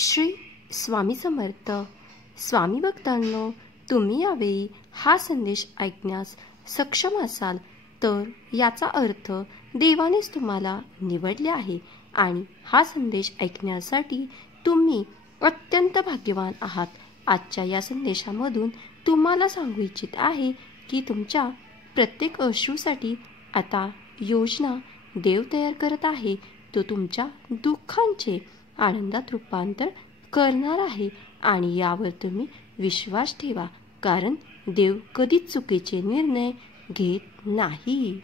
श्री स्वामी समर्थ. स्वामी भक्तांनो, तुम्ही यावेळी हा संदेश ऐकण्यास सक्षम असाल तर याचा अर्थ देवानेच तुम्हाला निवडले आहे आणि हा संदेश ऐकण्यासाठी तुम्ही अत्यंत भाग्यवान आहात. आजच्या या संदेशामधून तुम्हाला सांगू इच्छित आहे की तुमच्या प्रत्येक अश्रूसाठी आता योजना देव तयार करत आहे. तो तुमच्या दुःखांचे आनंदात रूपांतर करणार आहे आणि यावर तुम्ही विश्वास ठेवा, कारण देव कधीच चुकीचे निर्णय घेत नाही.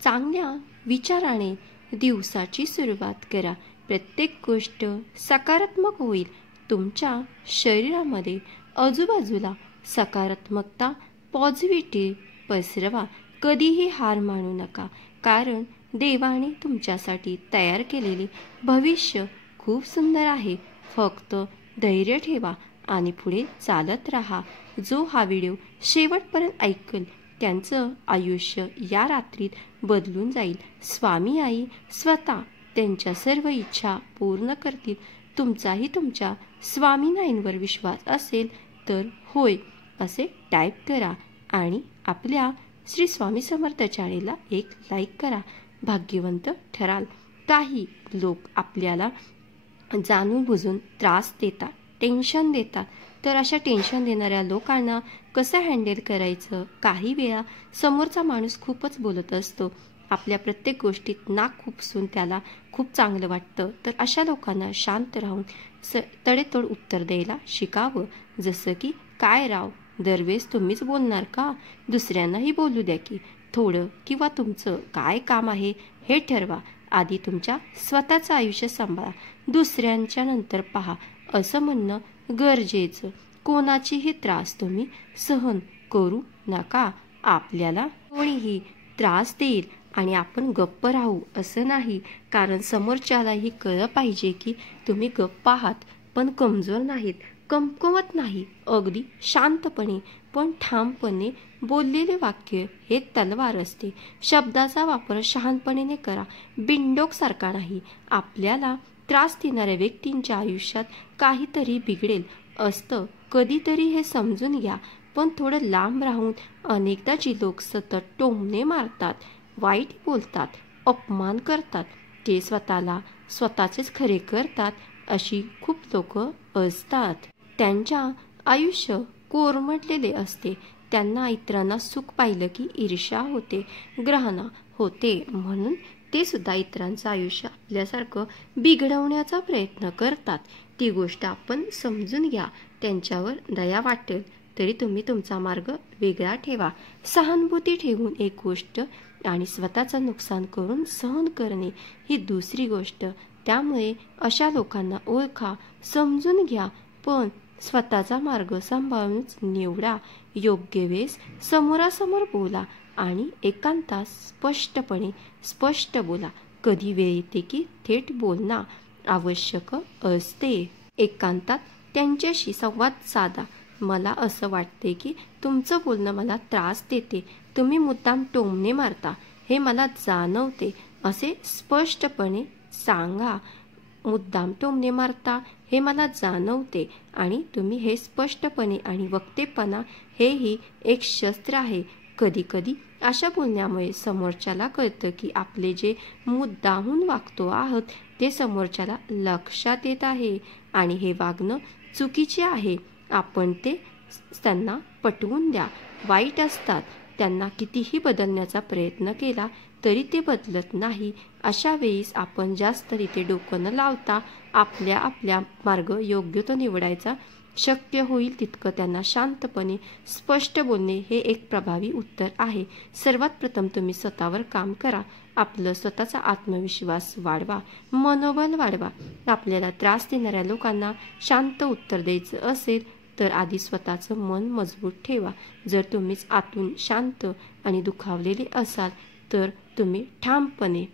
चांगल्या विचाराने दिवसाची सुरुवात करा. प्रत्येक गोष्ट सकारात्मक होईल. तुमच्या शरीरामध्ये आजूबाजूला सकारात्मकता, पॉझिटिव्हिटी पसरवा. कधीही हार मानू नका, कारण देवाने तुमच्यासाठी तयार केलेले भविष्य खूप सुंदर आहे. फक्त धैर्य ठेवा आणि पुढे चालत राहा. जो हा व्हिडिओ शेवटपर्यंत ऐकेल त्यांचं आयुष्य या रात्रीत बदलून जाईल. स्वामी आई स्वतः त्यांच्या सर्व इच्छा पूर्ण करतील. तुमचाही तुमच्या स्वामीनाईंवर विश्वास असेल तर होय असे टाईप करा आणि आपल्या श्री स्वामी समर्थ चॅनेलला एक लाईक करा. भाग्यवंत ठराल. काही लोक आपल्याला जाणून बुजून त्रास देतात, टेन्शन देतात, तर अशा टेन्शन देणाऱ्या लोकांना कसं हँडल करायचं. काही वेळा समोरचा माणूस खूपच बोलत असतो. आपल्या प्रत्येक गोष्टीत नाक खुपसून त्याला खूप चांगलं वाटतं, तर अशा लोकांना शांत राहून तडेतोड उत्तर द्यायला शिकावं. जसं की काय राव, दरवेळेस तुम्हीच बोलणार का? दुसऱ्यांनाही बोलू द्या की. थोडं किंवा तुमचं काय काम आहे हे ठरवा. आधी तुमच्या स्वतःचं आयुष्य सांभाळा, दुसऱ्यांच्या नंतर पहा असं म्हणणं गरजेचं. कोणाचीही त्रास तुम्ही सहन करू नका. आपल्याला कोणीही त्रास देईल आणि आपण गप्प राहू असं नाही, कारण समोरच्यालाही कळलं पाहिजे की तुम्ही गप्प आहात पण कमजोर नाहीत, कमकुवत नाही. अगदी शांतपणे पण ठामपणे बोललेले वाक्य हे तलवार असते. शब्दाचा वापर शहाणपणेने करा, बिनडोक सारखा नाही. आपल्याला त्रास देणाऱ्या व्यक्तींच्या आयुष्यात काहीतरी बिघडेल असतं, कधीतरी हे समजून घ्या. पण थोडं लांब राहून अनेकदा जी लोक सतत टोमणे मारतात, वाईट बोलतात, अपमान करतात, ते स्वतःचेच खरे करतात. अशी खूप लोक असतात. त्यांच्या आयुष्य कोरमडलेले असते. त्यांना इतरांना सुख पाहिलं की ईर्ष्या होते, ग्रहणा होते, म्हणून ते सुद्धा इतरांचं आयुष्य आपल्यासारखं बिघडवण्याचा प्रयत्न करतात. ती गोष्ट आपण समजून घ्या. त्यांच्यावर दया वाटेल तरी तुम्ही तुमचा मार्ग वेगळा ठेवा. सहानुभूती ठेवून एक गोष्ट आणि स्वतःचं नुकसान करून सहन करणे ही दुसरी गोष्ट. त्यामुळे अशा लोकांना ओळखा, समजून घ्या, पण स्वतःचा मार्ग सांभाळूनच निवडा. योग्य वेळेस समोरासमोर बोला आणि एकांतात स्पष्ट बोला. कधी वेळ येते की थेट बोलणं आवश्यक असते. एकांतात त्यांच्याशी संवाद साधा. मला असं वाटते की तुमचं बोलणं मला त्रास देते, तुम्ही मुद्दाम टोमणे मारता हे मला जाणवते असे स्पष्टपणे सांगा. मुद्दाम टोमणे मारता हे मला जाणवते आणि तुम्ही हे स्पष्टपणे आणि वक्तेपणा हेही एक शस्त्र आहे. कधी कधी अशा बोलण्यामुळे समोरच्याला कळतं की आपले जे मुद्दाहून वागतो आहोत ते समोरच्याला लक्षात येत आहे आणि हे वागणं चुकीचे आहे. आपण ते त्यांना पटवून द्या. वाईट असतात, त्यांना कितीही बदलण्याचा प्रयत्न केला तरी ते बदलत नाही. अशा वेळीस आपण जास्त तिथे डोकं न लावता आपल्या मार्ग योग्य तो निवडायचा. शक्य होईल तितकं त्यांना शांतपणे स्पष्ट बोलणे हे एक प्रभावी उत्तर आहे. सर्वात प्रथम तुम्ही स्वतःवर काम करा. आपलं स्वतःचा आत्मविश्वास वाढवा, मनोबल वाढवा. आपल्याला त्रास देणाऱ्या लोकांना शांत उत्तर द्यायचं असेल तर आधी स्वतःचं मन मजबूत ठेवा. जर तुम्हीच आतून शांत आणि दुखावलेले असाल तर तुम्ही ठामपणे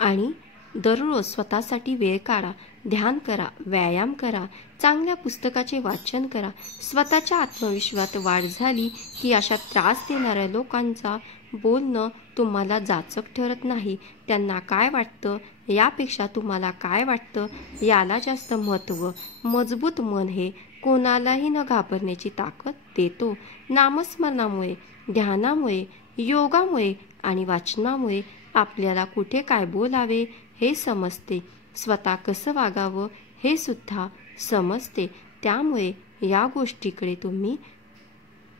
आणि दररोज स्वतःसाठी वेळ काढा, ध्यान करा, व्यायाम करा, चांगल्या पुस्तकाचे वाचन करा. स्वतःच्या आत्मविश्वासात वाढ झाली की अशा त्रास देणाऱ्या लोकांचा बोलणं तुम्हाला जाचक ठरत नाही. त्यांना काय वाटतं यापेक्षा तुम्हाला काय वाटतं याला जास्त महत्त्व. मजबूत मन हे कोणालाही न घाबरण्याची ताकद देतो. नामस्मरणामुळे, ध्यानामुळे, योगामुळे आणि वाचनामुळे आपल्याला कुठे काय बोलावे हे समजते. स्वतः कसं वागावं हे सुद्धा समजते. त्यामुळे या गोष्टीकडे तुम्ही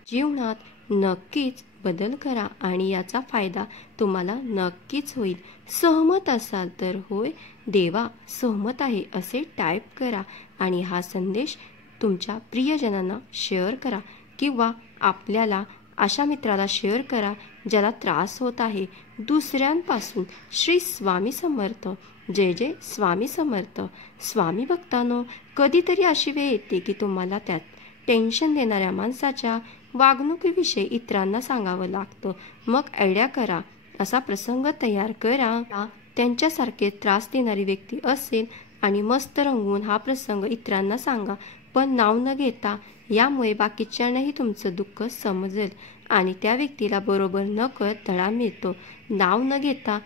जीवनात नक्कीच बदल करा आणि याचा फायदा तुम्हाला नक्कीच होईल. सहमत असाल तर होय देवा सहमत आहे असे टाईप करा आणि हा संदेश तुमच्या प्रियजनांना शेअर करा किंवा आपल्याला अशा मित्राला शेअर करा ज्याला त्रास होत आहे. दुसऱ्यांपासून श्री स्वामी समर्थ. जय जय स्वामी समर्थ. स्वामी भक्तांनो, कधीतरी अशी वेळ येते की तुम्हाला त्यात टेन्शन देणाऱ्या माणसाच्या वागणुकीविषयी इतरांना सांगावं लागतं. मग आयडिया करा, असा प्रसंग तयार करा. त्यांच्यासारखे त्रास देणारी व्यक्ती असेल आणि मस्त रंगवून हा प्रसंग इतरांना सांगा, पण नाव न घेता. यामुळे बाकीच्यांनाही तुमचं दुःख समजेल आणि त्या व्यक्तीला बरोबर न कळत धडा मिळतो. नाव न घेता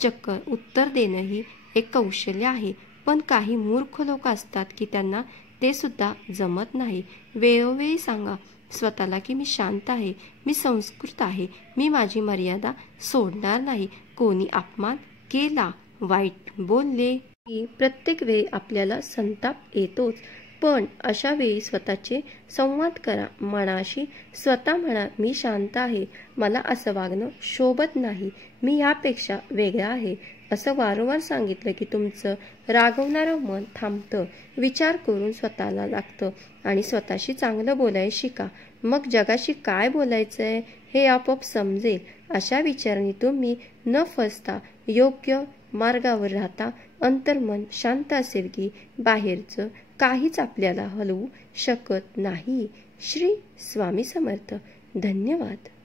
चक्क उत्तर देणंही एक कौशल्य आहे, पण काही मूर्ख लोक असतात की त्यांना ते सुद्धा जमत नाही. वेळोवेळी सांगा स्वतःला की मी शांत आहे, मी संस्कृत आहे, मी माझी मर्यादा सोडणार नाही. कोणी अपमान केला, वाईट बोलले की प्रत्येक वेळी आपल्याला संताप येतोच, पण अशा वेळी स्वतःचे संवाद करा मनाशी. स्वतः म्हणा मी शांत आहे, मला असं वागणं शोभत नाही, मी ह्यापेक्षा वेगळा आहे. असं वारंवार सांगितलं की तुमचं रागवणारं मन थांबतं, विचार करून स्वतःला लागतं आणि स्वतःशी चांगलं बोलायला शिका. मग जगाशी काय बोलायचंय हे आपोआप समजेल. अशा विचारांनी तुम्ही न फसता योग्य मार्गावर राहता. अंतर्मन शांत असेल की बाहेरचं काहीच आपल्याला हलवू शकत नाही. श्री स्वामी समर्थ. धन्यवाद.